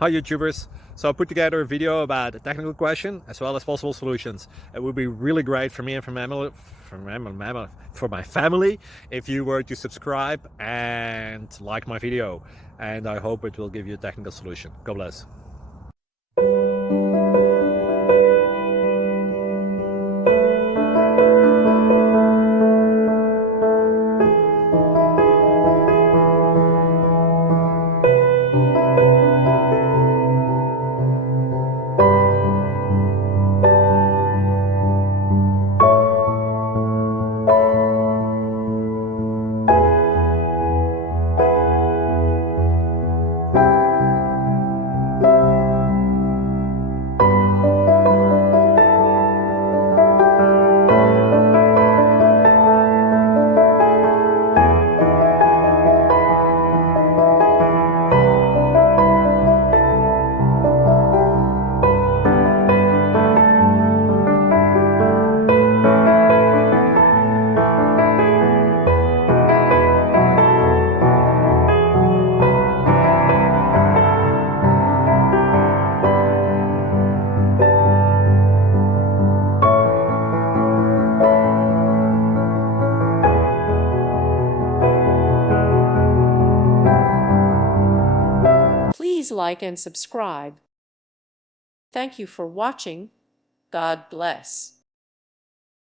Hi YouTubers! So I put together a video about a technical question as well as possible solutions. It would be really great for me and for my family if you were to subscribe and like my video, and I hope it will give you a technical solution. God bless. Please like and subscribe. Thank you for watching. God bless.